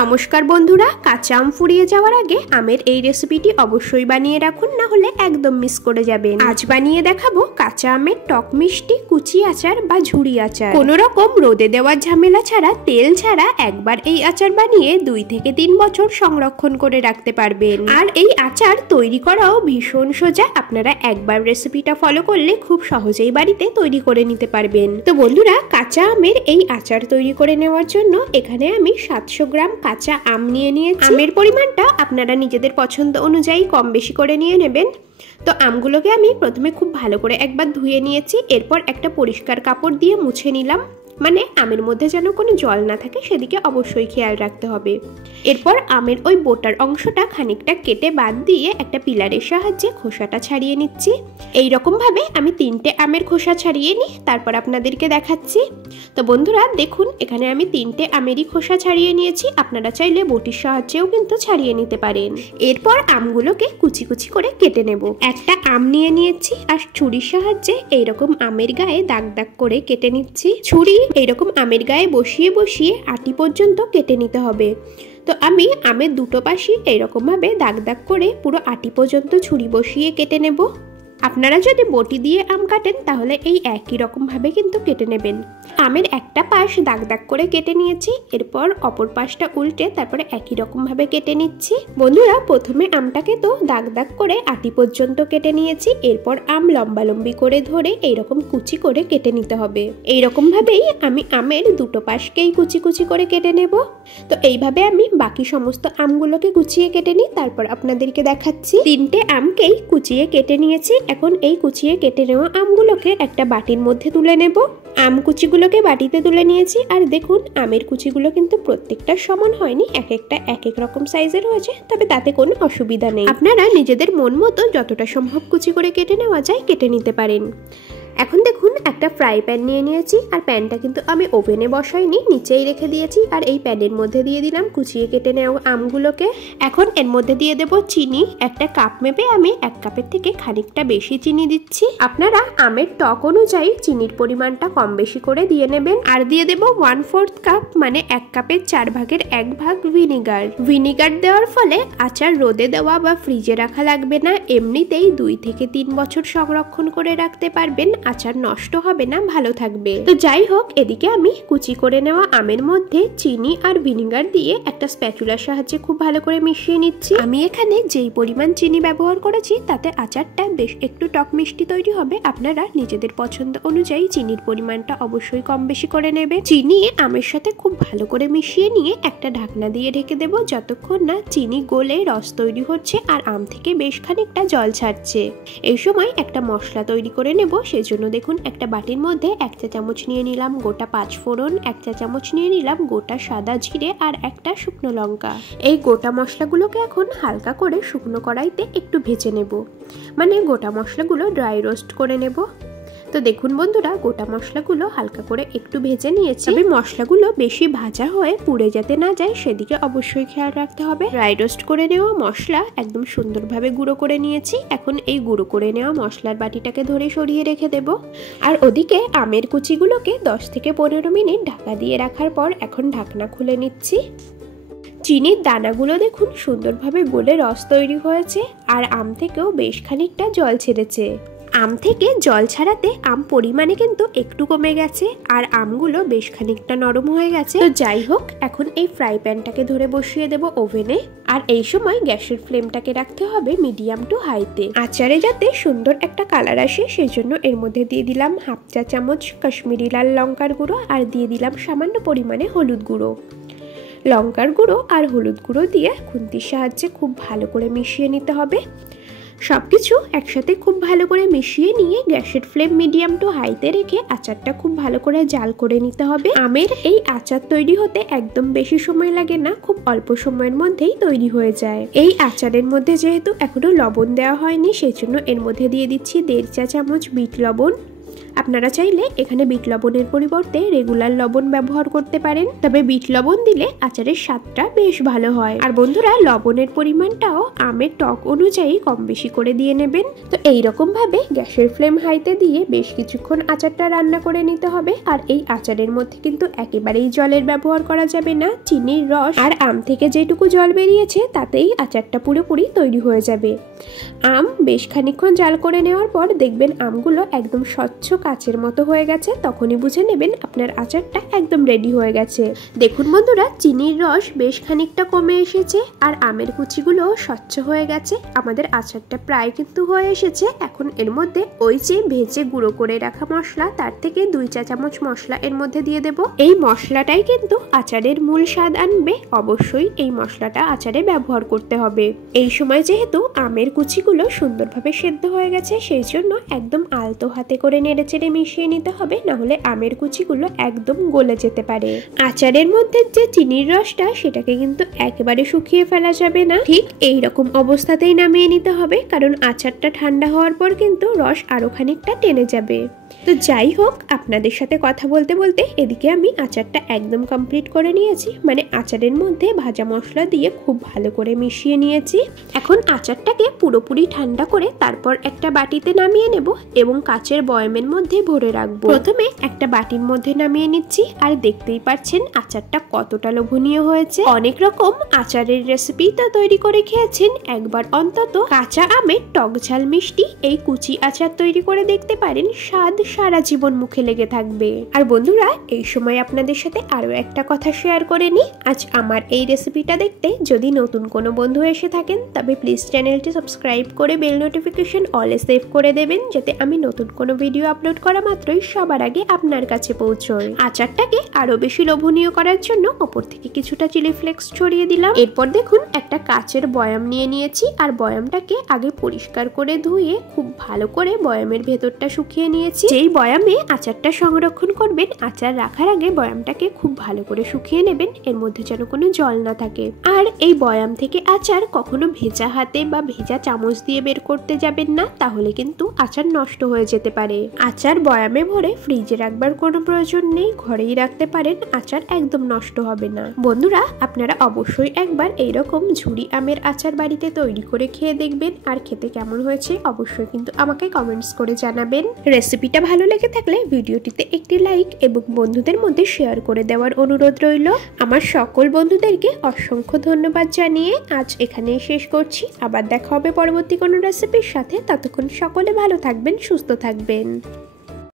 নমস্কার বন্ধুরা, কাঁচা আম ফুরিয়ে যাওয়ার আগে আমের এই রেসিপিটি অবশ্যই বানিয়ে রাখুন, না হলে একদম মিস করে যাবেন। আজ বানিয়ে দেখাবো কাঁচা আমের টক মিষ্টি কুচি আচার বা ঝুড়ি আচার। কোনো রকম রোদে দেওয়ার ঝামেলা ছাড়া, তেল ছাড়া একবার এই আচার বানিয়ে 2 থেকে 3 বছর সংরক্ষণ করে রাখতে পারবেন। আর এই আচার তৈরি করাও ভীষণ সোজা। আপনারা একবার রেসিপিটা ফলো করলে খুব সহজেই বাড়িতে তৈরি করে নিতে পারবেন। তো বন্ধুরা, কাঁচা আমের এই আচার তৈরি করে নেওয়ার জন্য এখানে আমি 700 গ্রাম কাঁচা আম নিয়ে নিয়েছি। আমের পরিমাণটা আপনারা নিজেদের পছন্দ অনুযায়ী কম বেশি করে নিয়ে নেবেন। তো আমগুলোকে আমি প্রথমে খুব ভালো করে একবার ধুয়ে নিয়েছি। এরপর একটা পরিষ্কার কাপড় দিয়ে মুছে নিলাম, মানে আমের মধ্যে যেন কোনো জল না থাকে সেদিকে অবশ্যই খেয়াল রাখতে হবে। এরপর আমের ওই বোটার অংশটা খানিকটা কেটে বাদ দিয়ে একটা পিলারের সাহায্যে খোসাটা ছাড়িয়ে নিচ্ছি। এই রকম ভাবে আমি 3টে আমের খোসা ছাড়িয়ে নিই, তারপর আপনাদেরকে দেখাচ্ছি। তো বন্ধুরা দেখুন, এখানে আমি 3টে আমেরই খোসা ছাড়িয়ে নিয়েছি। আপনারা চাইলে বটির সাহায্যেও কিন্তু ছাড়িয়ে নিতে পারেন। এরপর আমগুলোকে কুচি কুচি করে কেটে নেব। একটা আম নিয়ে নিয়েছি আর ছুরির সাহায্যে এইরকম আমের গায়ে দাগ দাগ করে কেটে নিচ্ছি। ছুরি এইরকম আমের গায়ে বসিয়ে বসিয়ে আটি পর্যন্ত কেটে নিতে হবে। তো আমি আমের দুটো পাশই এইরকম ভাবে দাগ দাগ করে পুরো আটি পর্যন্ত ছুরি বসিয়ে কেটে নেব। আপনারা যদি বটি দিয়ে আম কাটেন তাহলে এই একই রকম ভাবে কিন্তু কেটে নেবেন। আমের একটা পাশ দাগ দাগ করে কেটে নিয়েছি, এরপর অপর পাশটা উল্টে তারপরে একই রকম ভাবে কেটে নিচ্ছি। বন্ধুরা, প্রথমে আমটাকে তো দাগ দাগ করে আটি পর্যন্ত কেটে নিয়েছি। এরপর আম লম্বালম্বি করে ধরে এইরকম কুচি করে কেটে নিতে হবে। এইরকম ভাবেই আমি আমের দুটো পাশকেই কুচি কুচি করে কেটে নেব। তো এইভাবে আমি বাকি সমস্ত আমগুলোকে কুচিয়ে কেটে নিই, তারপর আপনাদেরকে দেখাচ্ছি। 3টে আমকেই কুচিয়ে কেটে নিয়েছি। এখন এই কুচিয়ে কেটে নেওয়া আমগুলোকে একটা বাটির মধ্যে তুলে নেব। আম কুচিগুলোকে বাটিতে তুলে নিয়েছি। আর দেখুন, আমের কুচিগুলো কিন্তু প্রত্যেকটা সমান হয়নি, এক একটা এক এক রকম সাইজের হয়েছে, তবে তাতে কোনো অসুবিধা নেই। আপনারা নিজেদের মন মতো যতটা সম্ভব কুচি করে কেটে নেওয়া যায় কেটে নিতে পারেন। এখন দেখুন, একটা ফ্রাই প্যান নিয়ে নিয়েছি। আর প্যানটা কিন্তু আমি ওভেনে বসাইনি, নিচেই রেখে দিয়েছি। আর এই প্যানের মধ্যে দিয়ে দিলাম কুচিয়ে কেটে নেওয়া আমগুলোকে। এখন এর মধ্যে দিয়ে দেব চিনি। একটা কাপ মেপে আমি 1 কাপের থেকে খানিকটা বেশি চিনি দিচ্ছি। আপনারা আমের টক অনুযায়ী চিনির পরিমাণটা কম বেশি করে দিয়ে নেবেন। আর দিয়ে দেব 1/4 কাপ, মানে 1 কাপের 4 ভাগের 1 ভাগ ভিনিগার। ভিনিগার দেওয়ার ফলে আচার রোদে দেওয়া বা ফ্রিজে রাখা লাগবে না, এমনিতেই 2 থেকে 3 বছর সংরক্ষণ করে রাখতে পারবেন। আচার নষ্ট হবে না, ভালো থাকবে। তো যাই হোক, এদিকে আমি কুচি করে নেওয়া আমের মধ্যে চিনি আর ভিনিগার দিয়ে একটা স্প্যাচুলার সাহায্যে খুব ভালো করে মিশিয়ে নিচ্ছি। আমি এখানে যেই পরিমাণ চিনি ব্যবহার করেছি তাতে আচারটা বেশ একটু টক মিষ্টি তৈরি হবে। আপনারা নিজেদের পছন্দ অনুযায়ী চিনির পরিমাণটা অবশ্যই কম বেশি করে নেবে। চিনি আমের সাথে খুব ভালো করে মিশিয়ে নিয়ে একটা ঢাকনা দিয়ে ঢেকে দেব, যতক্ষণ না চিনি গলে রস তৈরি হচ্ছে আর আম থেকে বেশ খানিকটা জল ছাড়ছে। এই সময় একটা মশলা তৈরি করে নেব। সেজন্য দেখুন, একটা বাটির মধ্যে 1 চা চামচ নিয়ে নিলাম গোটা 5 ফোড়ন, 1 চা চামচ নিয়ে নিলাম গোটা সাদা জিরে আর একটা শুকনো লঙ্কা। এই গোটা মশলাগুলোকে এখন হালকা করে শুকনো কড়াইতে একটু ভেজে নেব, মানে গোটা মশলাগুলো ড্রাই রোস্ট করে নেব। তো দেখুন বন্ধুরা, গোটা মশলাগুলো হালকা করে একটু ভেজে নিয়েছি। তবে মশলাগুলো বেশি ভাজা হয়ে পুড়ে যাতে না যায় সেদিকে অবশ্যই খেয়াল রাখতে হবে। ড্রাই রোস্ট করে নেওয়া মশলা একদম সুন্দরভাবে গুঁড়ো করে নিয়েছি। এখন এই গুঁড়ো করে নেওয়া মশলার বাটিটাকে ধরে সরিয়ে রেখে দেব। আর ওদিকে আমের কুচিগুলোকে 10 থেকে 15 মিনিট ঢাকা দিয়ে রাখার পর এখন ঢাকনা খুলে নিচ্ছি। চিনির দানাগুলো দেখুন সুন্দরভাবে গলে রস তৈরি হয়েছে আর আম থেকেও বেশ খানিকটা জল ছেড়েছে। আম থেকে জল ছাড়াতে আম পরিমাণে কিন্তু একটু কমে গেছে আর আমগুলো বেশ খানিকটা নরম হয়ে গেছে। তো যাই হোক, এখন এই ফ্রাই প্যানটাকে ধরে বসিয়ে দেব ওভেনে। আর এই সময় গ্যাসের ফ্লেমটাকে রাখতে হবে মিডিয়াম টু হাইতে। আচারে যাতে সুন্দর একটা কালার আসে সেজন্য এর মধ্যে দিয়ে দিলাম 1/2 চা চামচ কাশ্মীরি লাল লঙ্কার গুঁড়ো আর দিয়ে দিলাম সামান্য পরিমাণে হলুদ গুঁড়ো। লঙ্কার গুঁড়ো আর হলুদ গুঁড়ো দিয়ে খুন্তির সাহায্যে খুব ভালো করে মিশিয়ে নিতে হবে। সবকিছু একসাথে খুব ভালো করে মিশিয়ে নিয়ে গ্যাসের ফ্লেম মিডিয়াম টু হাইতে রেখে আচারটা খুব ভালো করে জাল করে নিতে হবে। আমের এই আচার তৈরি হতে একদম বেশি সময় লাগে না, খুব অল্প সময়ের মধ্যেই তৈরি হয়ে যায়। এই আচারের মধ্যে যেহেতু এখনো লবণ দেওয়া হয়নি, সেজন্য এর মধ্যে দিয়ে দিচ্ছি 1.5 চা চামচ বিট লবণ। আপনারা চাইলে এখানে বিট লবণের পরিবর্তে রেগুলার লবণ ব্যবহার করতে পারেন, তবে বিট লবণ দিলে আচারের স্বাদটা বেশ ভালো হয়। আর বন্ধুরা, লবণের পরিমাণটাও আমের টক অনুযায়ী কম বেশি করে দিয়ে নেবেন। তো এইরকম ভাবে গ্যাসের ফ্লেম হাইতে দিয়ে বেশ কিছুক্ষণ আচারটা রান্না করে নিতে হবে। আর এই আচারের মধ্যে কিন্তু একেবারেই জলের ব্যবহার করা যাবে না। চিনির রস আর আম থেকে যেটুকু জল বেরিয়েছে তাতেই আচারটা পুরোপুরি তৈরি হয়ে যাবে। আম বেশ খানিকক্ষণ জাল করে নেওয়ার পর দেখবেন আমগুলো একদম স্বচ্ছ কাচের মতো হয়ে গেছে, তখনই বুঝে নেবেন আপনার আচারটা একদম রেডি হয়ে গেছে। দেখুন বন্ধুরা, চিনির রস বেশ খানিকটা কমে এসেছে আর আমের কুচিগুলো স্বচ্ছ হয়ে গেছে। আমাদের আচারটা প্রায় কিন্তু হয়ে এসেছে। এখন এর মধ্যে ওই যে ভেজে গুঁড়ো করে রাখা মশলা, তার থেকে 2 চা চামচ মশলা এর মধ্যে দিয়ে দেব। এই মশলাটাই কিন্তু আচারের মূল স্বাদ আনবে। অবশ্যই এই মশলাটা আচারে ব্যবহার করতে হবে। এই সময় যেহেতু আমের কুচিগুলো সুন্দরভাবে সেদ্ধ হয়ে গেছে, সেই জন্য একদম আলতো হাতে করে নেড়েচেড়ে মিশিয়ে নিতে হবে, না হলে আমের কুচিগুলো একদম গলে যেতে পারে। আচারের মধ্যে যে চিনির রসটা, সেটাকে কিন্তু একেবারে শুকিয়ে ফেলা যাবে না। ঠিক এই রকম অবস্থাতেই নামিয়ে নিতে হবে, কারণ আচারটা ঠান্ডা হওয়ার পর কিন্তু রস আরো খানিকটা টেনে যাবে। তো যাই হোক, আপনাদের সাথে কথা বলতে বলতে এদিকে আমি আচারটা একদম কমপ্লিট করে নিয়েছি। মানে আচারের মধ্যে ভাজা মশলা দিয়ে খুব ভালো করে মিশিয়ে নিয়েছি। এখন আচারটাকে পুরোপুরি ঠান্ডা করে তারপর একটা বাটিতে নামিয়ে নেব এবং কাচের বয়ামের মধ্যে ভরে রাখবো। প্রথমে একটা বাটির মধ্যে নামিয়ে নিচ্ছি, আর দেখতেই পাচ্ছেন আচারটা কতটা লোভনীয় হয়েছে। অনেক রকম আচারের রেসিপি তো তৈরি করে খেয়েছেন, একবার অন্তত কাঁচা আমের টক ঝাল মিষ্টি এই কুচি আচার তৈরি করে দেখতে পারেন। স্বাদ সারা জীবন মুখে লেগে থাকবে। আর বন্ধুরা, এই সময় আপনাদের সাথে আরো একটা কথা শেয়ার করে নি। আজ আমার এই রেসিপিটা দেখতে যদি নতুন কোনো বন্ধু এসে থাকেন, তবে প্লিজ চ্যানেলটি সাবস্ক্রাইব করে বেল নোটিফিকেশন অলে সেভ করে দেবেন, যাতে আমি নতুন কোনো ভিডিও আপলোড করা মাত্রই সবার আগে আপনার কাছে পৌঁছয়। আচারটাকে আরো বেশি লোভনীয় করার জন্য ওপর থেকে কিছুটা চিলি ফ্লেক্স ছড়িয়ে দিলাম। এরপর দেখুন একটা কাচের বয়াম নিয়ে নিয়েছি, আর বয়ামটাকে আগে পরিষ্কার করে ধুয়ে খুব ভালো করে বয়ামের ভেতরটা শুকিয়ে নিয়েছি। যেই বয়ামে আচারটা সংরক্ষণ করবেন, আচার রাখার আগে বয়ামটাকে খুব ভালো করে শুকিয়ে নেবেন, এর মধ্যে যেন কোনো জল না থাকে। আর এই বয়াম থেকে আচার কখনো ভেজা হাতে বা ভেজা চামচ দিয়ে বের করতে যাবেন না, তাহলে কিন্তু আচার নষ্ট হয়ে যেতে পারে। আচার বয়ামে ভরে ফ্রিজে রাখবার কোনো প্রয়োজন নেই, ঘরেই রাখতে পারেন, আচার একদম নষ্ট হবে না। বন্ধুরা, আপনারা অবশ্যই একবার এইরকম ঝুরি আমের আচার বাড়িতে তৈরি করে খেয়ে দেখবেন, আর খেতে কেমন হয়েছে অবশ্যই কিন্তু আমাকে কমেন্টস করে জানাবেন। রেসিপিটা ভালো লেগে থাকলে ভিডিওটিতে একটি লাইক এবং বন্ধুদের মধ্যে শেয়ার করে দেওয়ার অনুরোধ রইল। আমার সকল বন্ধুদেরকে অসংখ্য ধন্যবাদ জানিয়ে আজ এখানেই শেষ করছি। আবার দেখা হবে পরবর্তী কোনো রেসিপির সাথে। ততক্ষণ সকলে ভালো থাকবেন, সুস্থ থাকবেন।